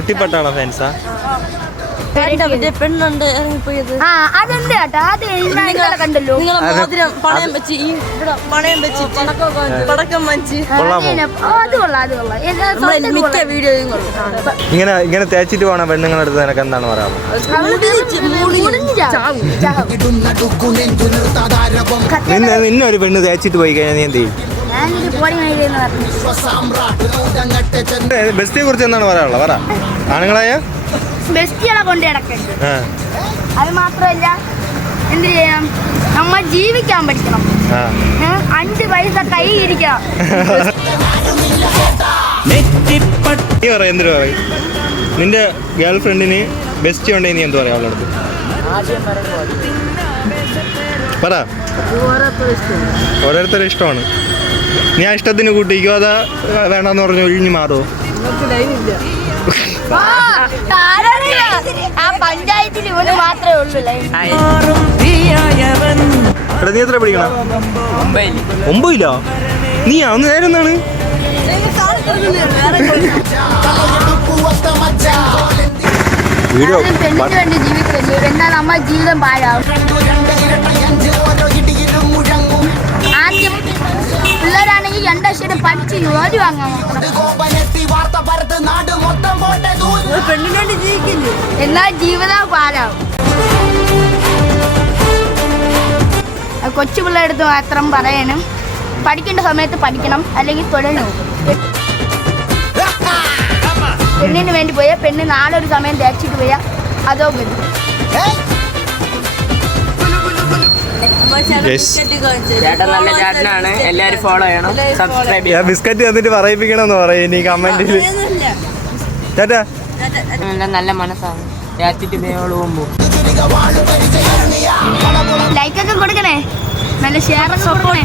കുട്ടിപ്പട്ടാള ഫാൻസാ? പെണ്ണുണ്ട് ഇറങ്ങിപ്പോയത്. അതെന്ത് കേട്ടോ, അത് കണ്ടല്ലോ. പണയം വെച്ച് പടക്കം വെച്ച് അത് കൊള്ളാം. മിക്ക വീഡിയോയും ഇങ്ങനെ തേച്ചിട്ട് പോണ പെണ്ണുങ്ങളുടെ അടുത്ത് നിനക്ക് എന്താണ് പറയാനുള്ളത്? നിന്നെ ഒരു പെണ്ണ് തേച്ചിട്ട് പോയി കഴിഞ്ഞാൽ നീ എന്ത് ചെയ്യും? ബെസ്റ്റിയെ കുറിച്ച് എന്താണ് പറയാനുള്ളത്? പറ. ആണുങ്ങളായ ബെസ്റ്റികളെ കൊണ്ട് കിടക്കരുത്. അത് മാത്രമല്ല, എന്ത് ചെയ്യാം, നമ്മൾ ജീവിക്കാൻ പഠിക്കണം. 5 പൈസ കയ്യിരിക്കണം. എന്തിനു പറയും? നിന്റെ ഗേൾ ഫ്രണ്ടിന് ബെസ്റ്റ് ഉണ്ടെങ്കിൽ നീ എന്ത് പറയാം അവളുടെ അടുത്ത്? പറ. ഓരോരുത്തരും ഇഷ്ടമാണ്. നീ ആ ഇഷ്ടത്തിന് കൂട്ടിക്കോ, അതാ വേണമെന്ന് പറഞ്ഞു ഒഴിഞ്ഞു മാറുമോ? പഞ്ചായത്തിൽ മാത്രമേ ഉള്ളൂ. എടാ, നീ എത്ര പഠിക്കണം? 9-ലോ? നീ അന്ന് നേരം എന്താണ്? പെണ്ണിന് വേണ്ടി ജീവിക്കുന്നു, എന്നാൽ നമ്മ ജീവിതം പാഴാവും. ആദ്യം പിള്ളേരാണെങ്കിൽ 2 വർഷം പഠിച്ച് ജോലി വാങ്ങാൻ പെണ്ണിന് വേണ്ടി ജീവിക്കില്ലേ, എന്നാൽ ജീവിതം പാഴാവും. കൊച്ചു പിള്ളേരടുത്ത് മാത്രം പറയാനും, പഠിക്കേണ്ട സമയത്ത് പഠിക്കണം, അല്ലെങ്കിൽ തൊഴിലിന് പോകും. പെണ്ണിന് വേണ്ടി പോയാൽ പെണ്ണ് നാളെ ഒരു സമയം തേച്ചിട്ട് പോയാൽ അതോ വരും. നല്ല ചാറ്റനാണ്, എല്ലാവരും ഫോളോ ചെയ്യണം, സബ്സ്ക്രൈബ് ചെയ്യണം. ബിസ്ക്കറ്റ് തന്നിട്ട് പറയിപ്പിക്കണമെന്ന് പറയും ഇനി കമന്റിൽ. നല്ല മനസ്സാണ്. ലൈക്കൊക്കെ കൊടുക്കണേ, നല്ല ഷെയർ ഒക്കെ കൊടുക്കണേ.